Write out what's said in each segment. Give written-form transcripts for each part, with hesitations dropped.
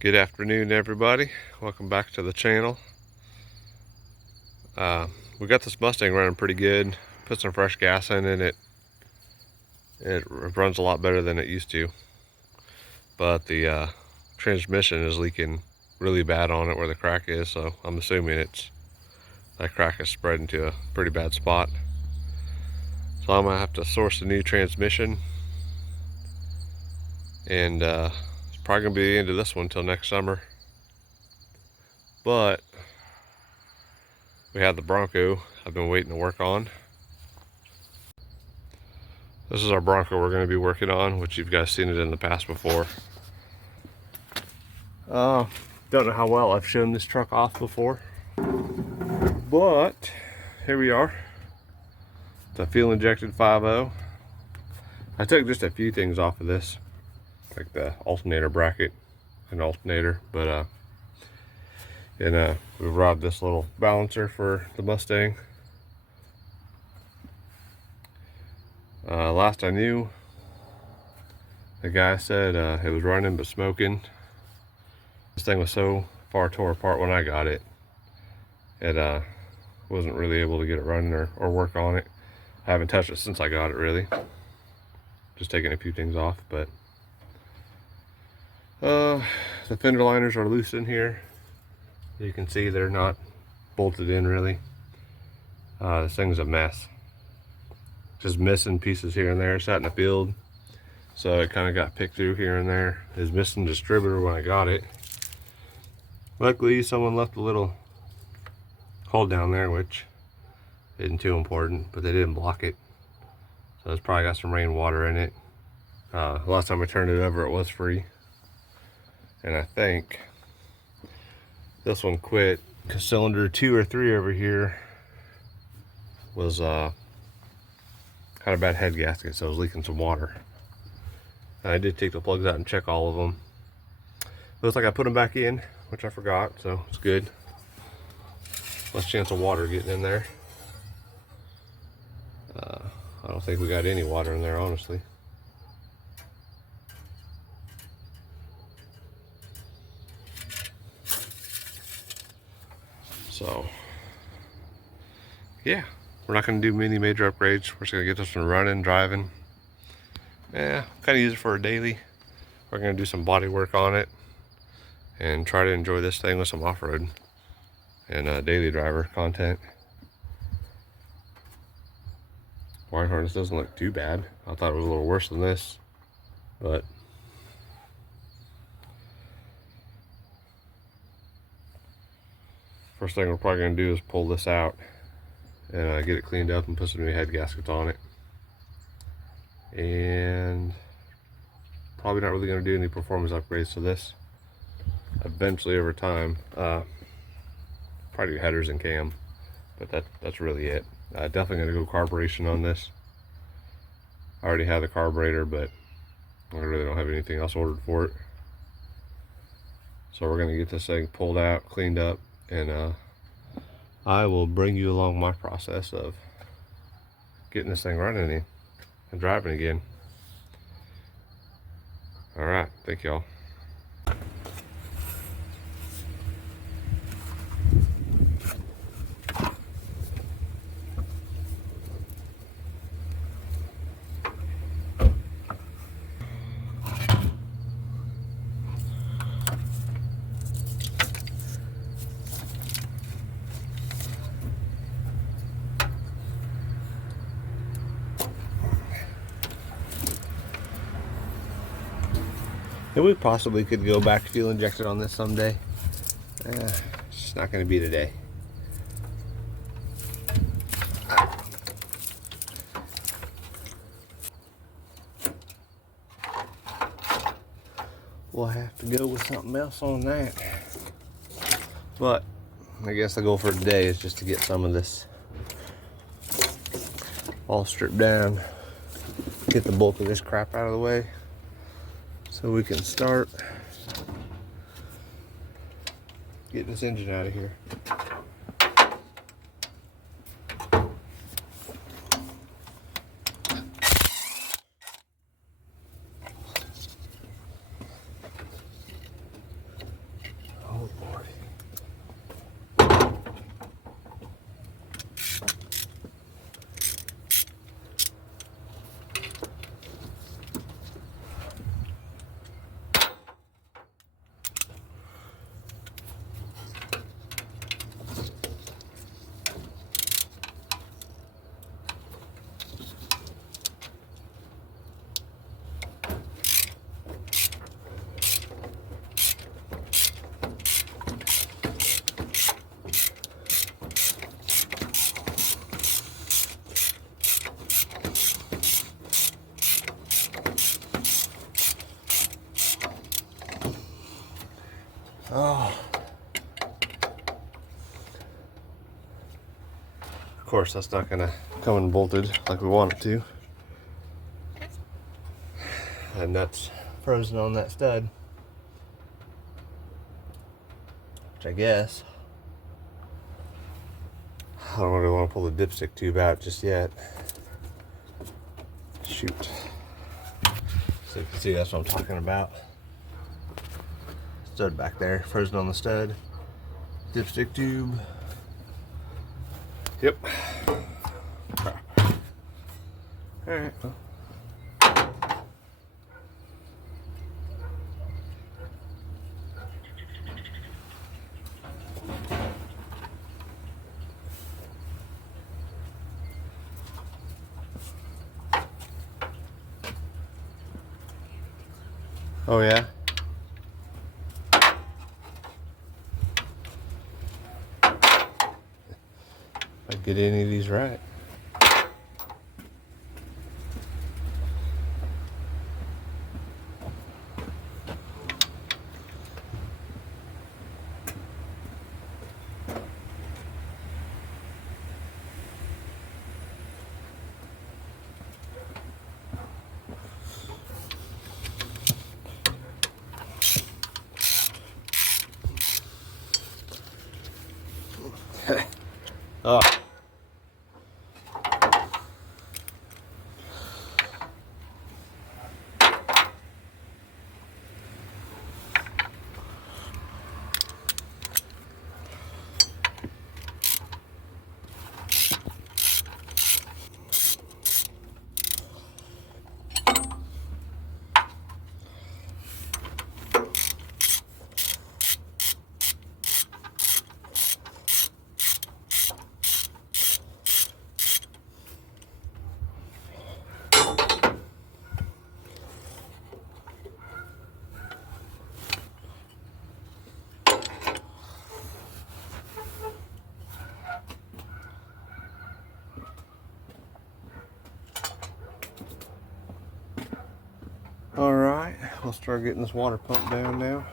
Good afternoon, everybody. Welcome back to the channel. We got this Mustang running pretty good. Put some fresh gas in it. It runs a lot better than it used to. But the transmission is leaking really bad on it where the crack is, so I'm assuming that crack is spread into a pretty bad spot. So I'm gonna have to source a new transmission, and it's probably gonna be the end of this one until next summer. But we have the Bronco I've been waiting to work on. This is our Bronco we're going to be working on, which you've guys seen it in the past before. Don't know how well I've shown this truck off before, but here we are. It's a fuel injected 5.0. I took just a few things off of this, like the alternator bracket and alternator, but we robbed this little balancer for the Mustang. Last I knew, the guy said it was running but smoking. This thing was so far tore apart when I got it, it wasn't really able to get it running or work on it. I haven't touched it since I got it, really. Just taking a few things off, but the fender liners are loose in here. You can see they're not bolted in really. This thing's a mess. Just missing pieces here and there. Sat in the field, so it kind of got picked through here and there. It was missing distributor when I got it. Luckily, someone left a little hole down there, which isn't too important, but they didn't block it. So it's probably got some rainwater in it. Last time I turned it over, it was free. And I think this one quit because cylinder 2 or 3 over here was had a bad head gasket, so it was leaking some water. And I did take the plugs out and check all of them. Looks like I put them back in, which I forgot, so it's good. Less chance of water getting in there. I don't think we got any water in there, honestly. So, yeah, we're not going to do any major upgrades. We're just going to get this one running, driving. Yeah, kind of use it for a daily. We're going to do some body work on it and try to enjoy this thing with some off-road and daily driver content. Wire harness doesn't look too bad. I thought it was a little worse than this, but first thing we're probably going to do is pull this out and get it cleaned up and put some new head gaskets on it. And probably not really going to do any performance upgrades to this. Eventually, over time, probably do headers and cam, but that's really it. Definitely going to go carburation on this. I already have the carburetor, but I really don't have anything else ordered for it. So we're going to get this thing pulled out, cleaned up, and I will bring you along my process of getting this thing running and driving again. All right, thank y'all. And we possibly could go back to fuel injected on this someday. It's just not going to be today. We'll have to go with something else on that. But I guess the goal for today is just to get some of this all stripped down, get the bulk of this crap out of the way, so we can start getting this engine out of here. Oh. Of course, that's not gonna come in bolted like we want it to. And that's frozen on that stud. Which I guess. I don't really want to pull the dipstick tube out just yet. Shoot. So you can see that's what I'm talking about. Stud back there, frozen on the stud. Dipstick tube. Yep. Alright. Well. Oh yeah? If I get any of these right. Oh. All right, we'll start getting this water pump down now.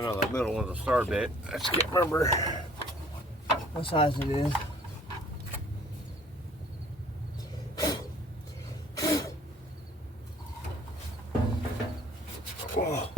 I know that middle one's a star bit. I just can't remember what size it is. Whoa.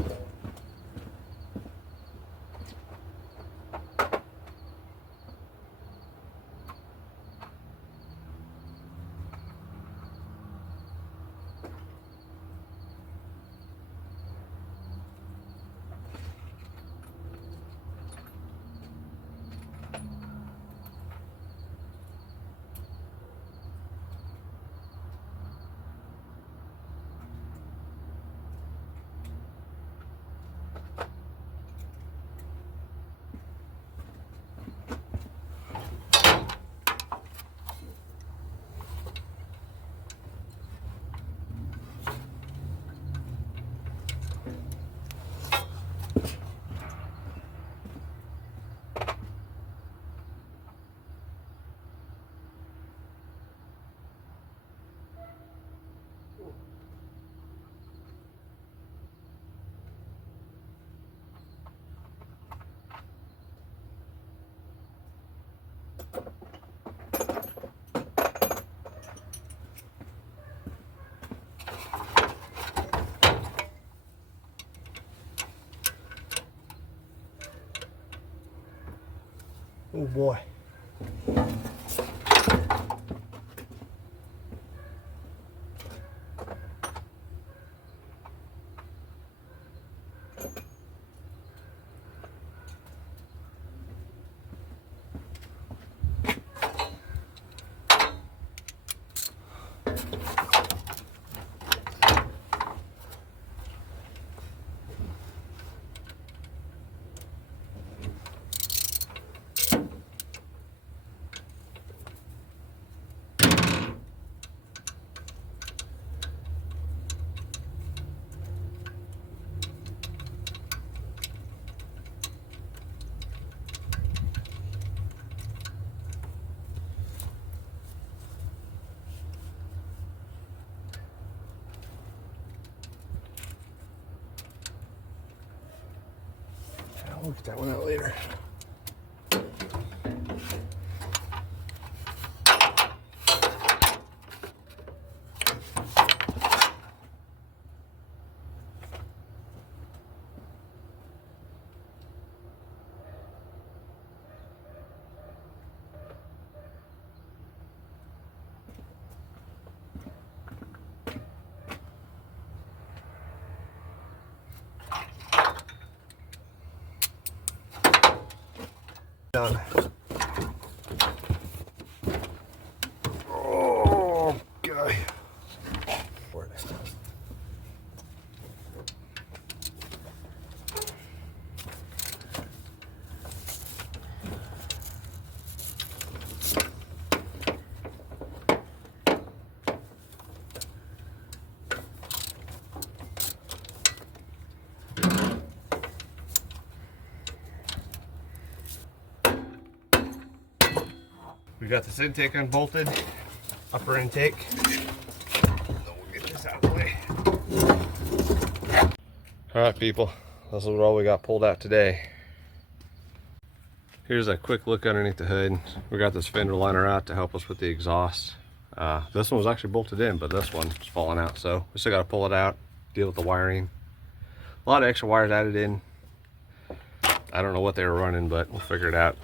Oh boy. I'll get that one out later. Done. Oh, God. We got this intake unbolted, upper intake. We'll get this out of the way. All right, people, this is all we got pulled out today. Here's a quick look underneath the hood. We got this fender liner out to help us with the exhaust. This one was actually bolted in, but this one's falling out, so we still got to pull it out, deal with the wiring. A lot of extra wires added in. I don't know what they were running, but we'll figure it out.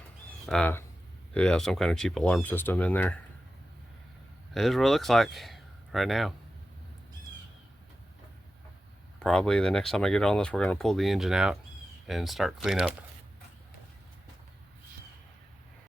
They have some kind of cheap alarm system in there. And this is what it looks like right now. Probably the next time I get on this, we're going to pull the engine out and start clean up.